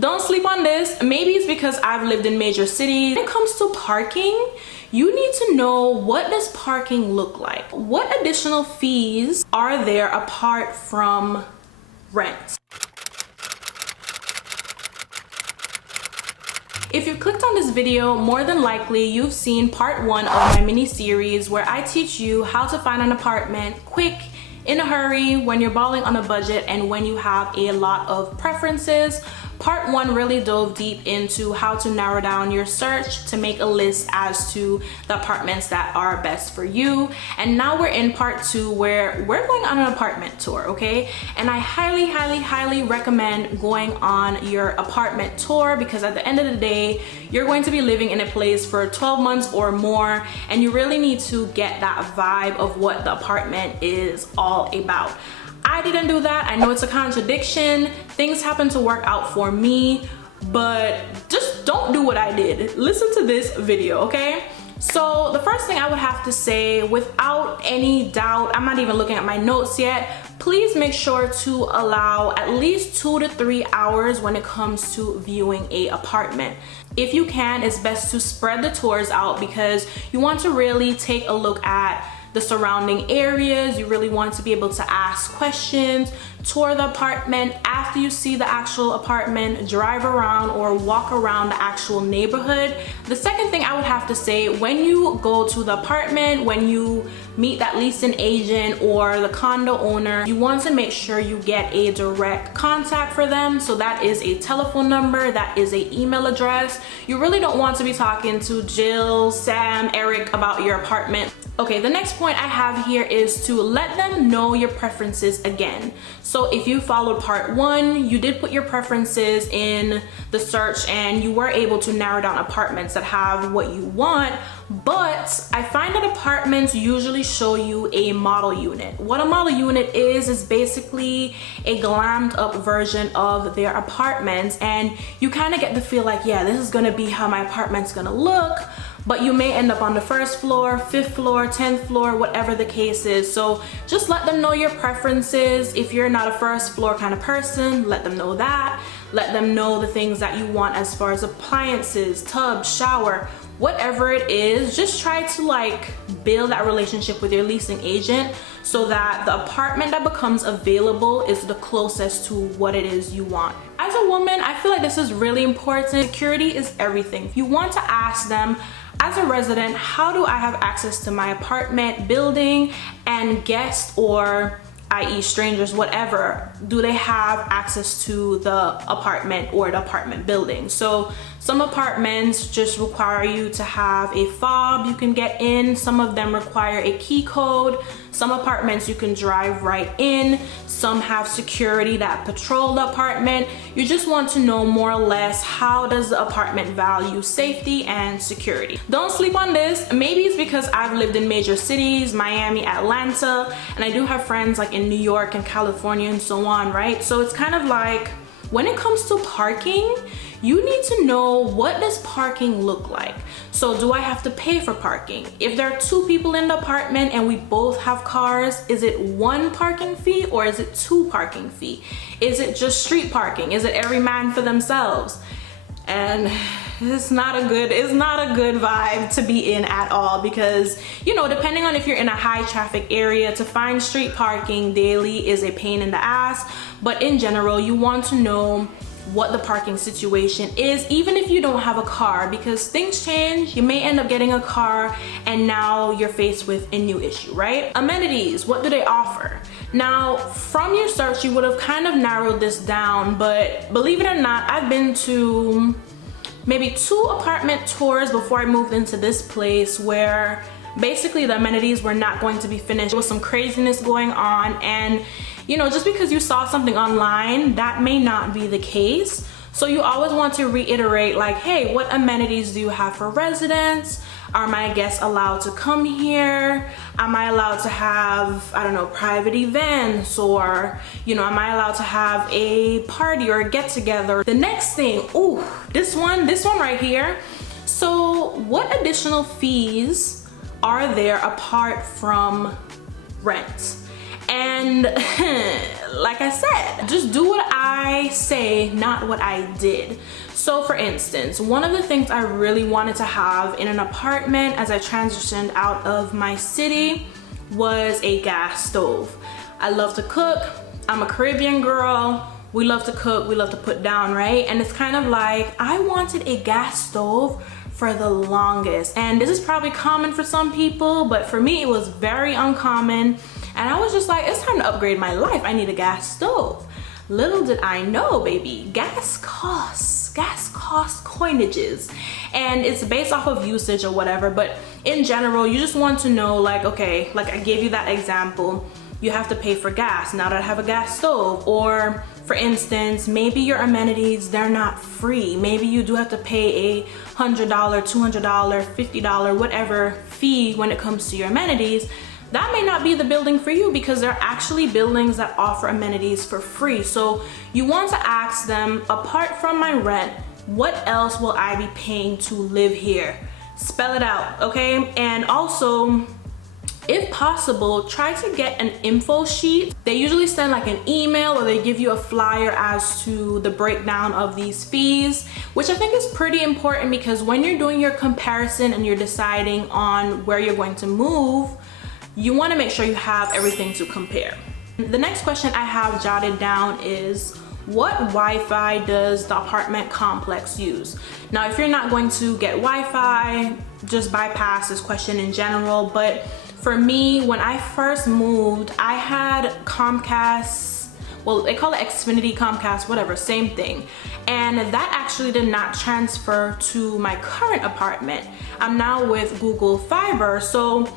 Don't sleep on this. Maybe it's because I've lived in major cities. When it comes to parking, you need to know, what does parking look like? What additional fees are there apart from rent? If you clicked on this video, more than likely you've seen part 1 of my mini series where I teach you how to find an apartment quick, in a hurry, when you're balling on a budget, and when you have a lot of preferences. Part 1 really dove deep into how to narrow down your search to make a list as to the apartments that are best for you. And now we're in part 2 where we're going on an apartment tour, okay? And I highly recommend going on your apartment tour, because at the end of the day, you're going to be living in a place for 12 months or more, and you really need to get that vibe of what the apartment is all about. I didn't do that. I know it's a contradiction. Things happen to work out for me, but just don't do what I did. Listen to this video, okay? So the first thing I would have to say, without any doubt, I'm not even looking at my notes yet, please make sure to allow at least 2 to 3 hours when it comes to viewing a apartment. If you can, it's best to spread the tours out, because you want to really take a look at the surrounding areas. You really want to be able to ask questions, tour the apartment. After you see the actual apartment, drive around or walk around the actual neighborhood. The second thing I would have to say, when you go to the apartment, when you meet that leasing agent or the condo owner, you want to make sure you get a direct contact for them. So that is a telephone number, that is an email address. You really don't want to be talking to Jill, Sam, Eric about your apartment. Okay, the next point I have here is to let them know your preferences again. So if you followed part 1, you did put your preferences in the search and you were able to narrow down apartments that have what you want, but I find that apartments usually show you a model unit. What a model unit is basically a glammed up version of their apartments, and you kind of get the feel like, yeah, this is gonna be how my apartment's gonna look, but you may end up on the 1st floor, 5th floor, 10th floor, whatever the case is. So just let them know your preferences. If you're not a 1st floor kind of person, let them know that. Let them know the things that you want as far as appliances, tub, shower, whatever it is. Just try to like build that relationship with your leasing agent so that the apartment that becomes available is the closest to what it is you want. As a woman, I feel like this is really important. Security is everything. You want to ask them, as a resident, how do I have access to my apartment building, and guests, or i.e. strangers, whatever, do they have access to the apartment or the apartment building? So some apartments just require you to have a fob you can get in. Some of them require a key code. Some apartments you can drive right in. Some have security that patrol the apartment. You just want to know more or less, how does the apartment value safety and security? Don't sleep on this. Maybe it's because I've lived in major cities, Miami, Atlanta, and I do have friends like in New York and California and so on, right? So it's kind of like, when it comes to parking, you need to know, what does parking look like? So do I have to pay for parking? If there are 2 people in the apartment and we both have cars, is it 1 parking fee or is it 2 parking fee? Is it just street parking? Is it every man for themselves? And it's not a good vibe to be in at all, because, you know, depending on if you're in a high traffic area, to find street parking daily is a pain in the ass. But in general, you want to know what the parking situation is, even if you don't have a car, because things change. You may end up getting a car and now you're faced with a new issue, right? Amenities, what do they offer? Now, from your search, you would have kind of narrowed this down, but believe it or not, I've been to maybe 2 apartment tours before I moved into this place where basically the amenities were not going to be finished. There was some craziness going on, and you know, just because you saw something online, that may not be the case. So you always want to reiterate, like, hey, what amenities do you have for residents? Are my guests allowed to come here? Am I allowed to have, I don't know, private events? Or, you know, am I allowed to have a party or a get together? The next thing, ooh, this one right here. So what additional fees are there apart from rent? And like I said, just do what I say, not what I did. So for instance, one of the things I really wanted to have in an apartment as I transitioned out of my city was a gas stove. I love to cook. I'm a Caribbean girl. We love to cook, we love to put down, right? And it's kind of like, I wanted a gas stove for the longest. And this is probably common for some people, but for me, it was very uncommon. And I was just like, it's time to upgrade my life. I need a gas stove. Little did I know, baby, gas costs coinages. And it's based off of usage or whatever, but in general, you just want to know, like, okay, like I gave you that example, you have to pay for gas now that I have a gas stove. Or for instance, maybe your amenities, they're not free. Maybe you do have to pay a $100, $200, $50, whatever fee when it comes to your amenities. That may not be the building for you, because there are actually buildings that offer amenities for free. So you want to ask them, apart from my rent, what else will I be paying to live here? Spell it out, okay? And also, if possible, try to get an info sheet. They usually send like an email, or they give you a flyer as to the breakdown of these fees, which I think is pretty important, because when you're doing your comparison and you're deciding on where you're going to move, you want to make sure you have everything to compare. The next question I have jotted down is, what Wi-Fi does the apartment complex use? Now, if you're not going to get Wi-Fi, just bypass this question in general. But for me, when I first moved, I had Comcast, well, they call it Xfinity, Comcast, whatever, same thing. And that actually did not transfer to my current apartment. I'm now with Google Fiber. So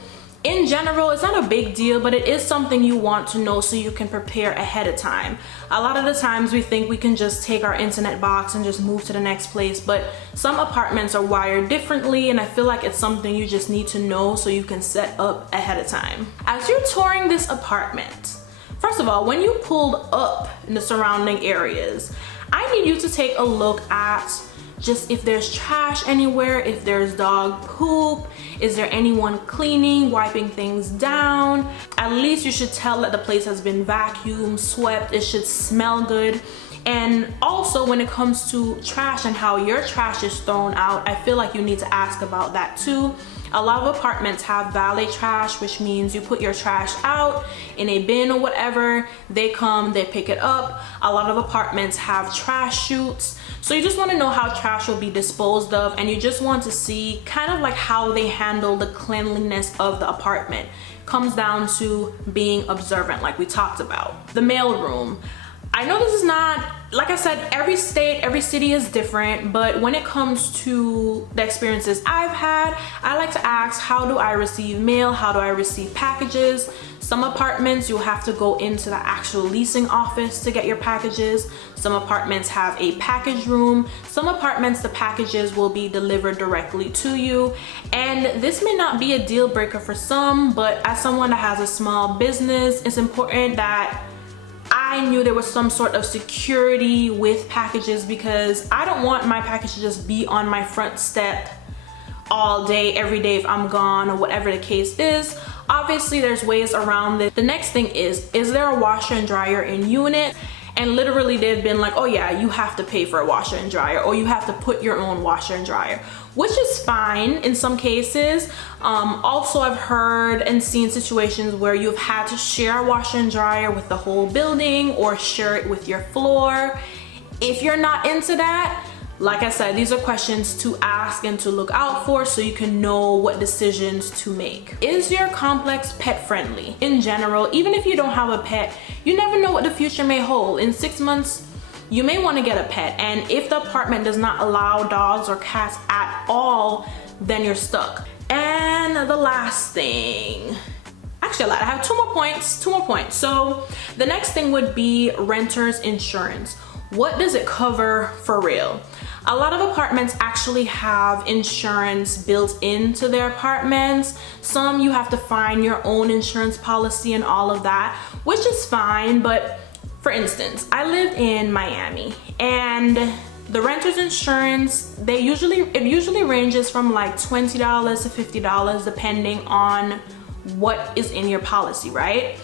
in general, it's not a big deal, but it is something you want to know so you can prepare ahead of time. A lot of the times we think we can just take our internet box and just move to the next place, but some apartments are wired differently, and I feel like it's something you just need to know so you can set up ahead of time. As you're touring this apartment, first of all, when you pulled up in the surrounding areas, I need you to take a look at just if there's trash anywhere, if there's dog poop, is there anyone cleaning, wiping things down? At least you should tell that the place has been vacuumed, swept, it should smell good. And also when it comes to trash and how your trash is thrown out, I feel like you need to ask about that too. A lot of apartments have valet trash, which means you put your trash out in a bin or whatever, they come, they pick it up. A lot of apartments have trash chutes. So you just want to know how trash will be disposed of, and you just want to see kind of like how they handle the cleanliness of the apartment. Comes down to being observant, like we talked about. The mailroom. I know this is not, like I said, every state, every city is different, but when it comes to the experiences I've had, I like to ask, how do I receive mail? How do I receive packages? Some apartments, you'll have to go into the actual leasing office to get your packages. Some apartments have a package room. Some apartments, the packages will be delivered directly to you. And this may not be a deal breaker for some, but as someone that has a small business, it's important that I knew there was some sort of security with packages, because I don't want my package to just be on my front step all day, every day if I'm gone or whatever the case is. Obviously, there's ways around this. The next thing is there a washer and dryer in unit? And literally they've been like, oh yeah, you have to pay for a washer and dryer, or you have to put your own washer and dryer, which is fine in some cases. Also, I've heard and seen situations where you've had to share a washer and dryer with the whole building, or share it with your floor. If you're not into that, like I said, these are questions to ask and to look out for so you can know what decisions to make. Is your complex pet friendly? In general, even if you don't have a pet, you never know what the future may hold. In 6 months, you may want to get a pet, and if the apartment does not allow dogs or cats at all, then you're stuck. And the last thing, actually I have two more points. So the next thing would be renter's insurance. What does it cover for real? A lot of apartments actually have insurance built into their apartments. Some you have to find your own insurance policy and all of that, which is fine. But for instance, I live in Miami, and the renter's insurance, it usually ranges from like $20 to $50 depending on what is in your policy, right?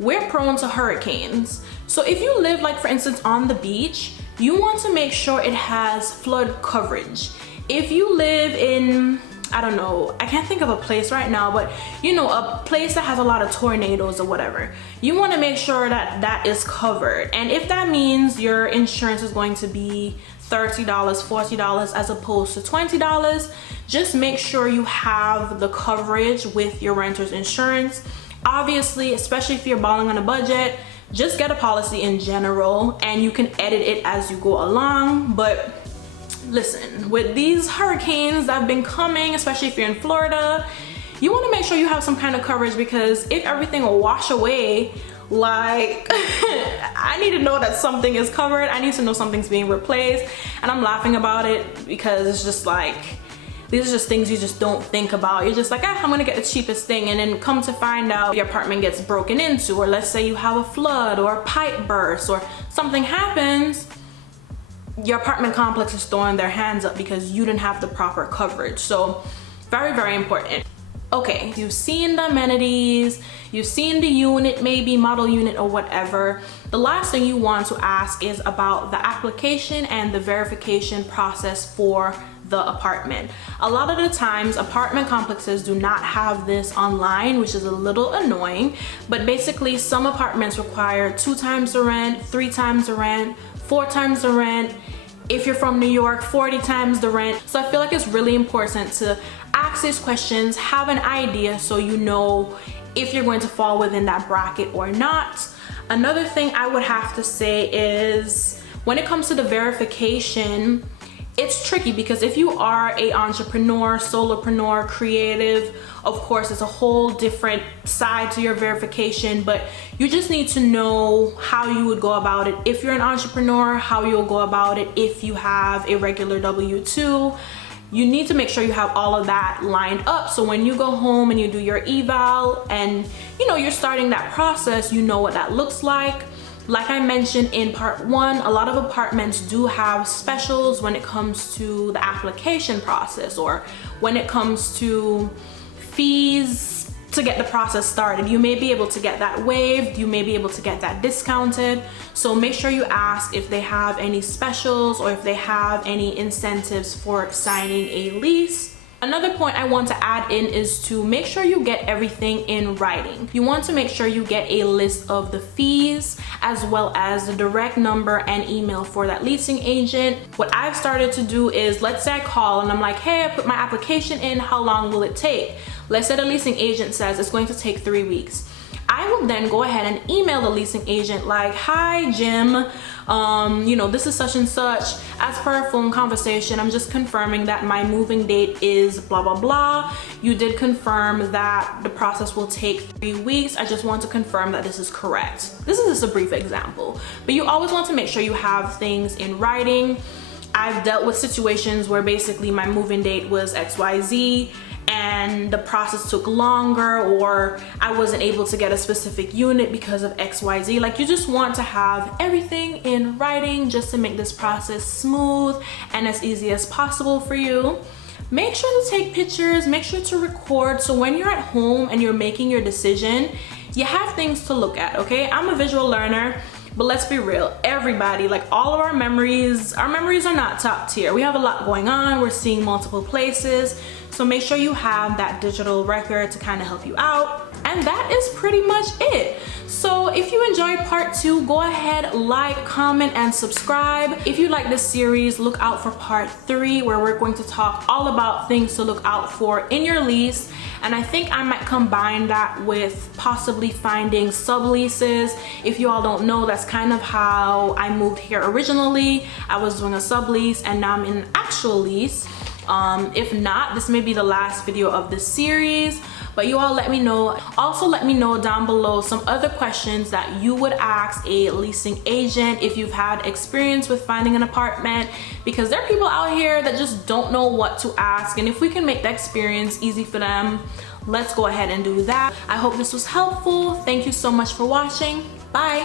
we're prone to hurricanes. So if you live, like for instance, on the beach, you want to make sure it has flood coverage. If you live in, I don't know, I can't think of a place right now, but you know, a place that has a lot of tornadoes or whatever, you want to make sure that that is covered. And if that means your insurance is going to be $30, $40 as opposed to $20, just make sure you have the coverage with your renter's insurance. Obviously, especially if you're balling on a budget, just get a policy in general and you can edit it as you go along. But listen, with these hurricanes that have been coming, especially if you're in Florida, you want to make sure you have some kind of coverage, because if everything will wash away, like I need to know that something is covered. I need to know something's being replaced. And I'm laughing about it because it's just like, these are just things you just don't think about. You're just like, I'm gonna get the cheapest thing, and then come to find out your apartment gets broken into, or let's say you have a flood or a pipe burst or something happens, your apartment complex is throwing their hands up because you didn't have the proper coverage. So very, very important. Okay, you've seen the amenities, you've seen the unit, maybe model unit or whatever. The last thing you want to ask is about the application and the verification process for the apartment. A lot of the times apartment complexes do not have this online, which is a little annoying, but basically some apartments require 2 times the rent, 3 times the rent, 4 times the rent. If you're from New York, 40 times the rent. So I feel like it's really important to ask these questions, have an idea so you know if you're going to fall within that bracket or not. Another thing I would have to say is when it comes to the verification, it's tricky because if you are a entrepreneur, solopreneur, creative, of course it's a whole different side to your verification, but you just need to know how you would go about it. If you're an entrepreneur, how you'll go about it. If you have a regular W-2, you need to make sure you have all of that lined up, so when you go home and you do your eval and you know you're starting that process, you know what that looks like. Like I mentioned in part 1, a lot of apartments do have specials when it comes to the application process, or when it comes to fees to get the process started. You may be able to get that waived, you may be able to get that discounted. So make sure you ask if they have any specials or if they have any incentives for signing a lease. Another point I want to add in is to make sure you get everything in writing. You want to make sure you get a list of the fees as well as the direct number and email for that leasing agent. What I've started to do is, let's say I call and I'm like, hey, I put my application in, how long will it take? Let's say the leasing agent says it's going to take 3 weeks. I will then go ahead and email the leasing agent like, hi Jim, you know, this is such and such. As per our phone conversation, I'm just confirming that my moving date is blah, blah, blah. You did confirm that the process will take 3 weeks. I just want to confirm that this is correct. This is just a brief example, but you always want to make sure you have things in writing. I've dealt with situations where basically my moving date was XYZ and the process took longer, or I wasn't able to get a specific unit because of XYZ. Like, you just want to have everything in writing just to make this process smooth and as easy as possible for you. Make sure to take pictures, make sure to record, so when you're at home and you're making your decision, you have things to look at, okay? I'm a visual learner, but let's be real, everybody, like all of our memories are not top tier. We have a lot going on, we're seeing multiple places, so make sure you have that digital record to kind of help you out. And that is pretty much it. So if you enjoyed part 2, go ahead, like, comment, and subscribe. If you like this series, look out for part 3, where we're going to talk all about things to look out for in your lease. And I think I might combine that with possibly finding subleases. If you all don't know, that's kind of how I moved here originally. I was doing a sublease and now I'm in an actual lease. If not, this may be the last video of this series, but you all let me know. Also let me know down below some other questions that you would ask a leasing agent if you've had experience with finding an apartment, because there are people out here that just don't know what to ask, and if we can make the experience easy for them, let's go ahead and do that. I hope this was helpful. Thank you so much for watching. Bye.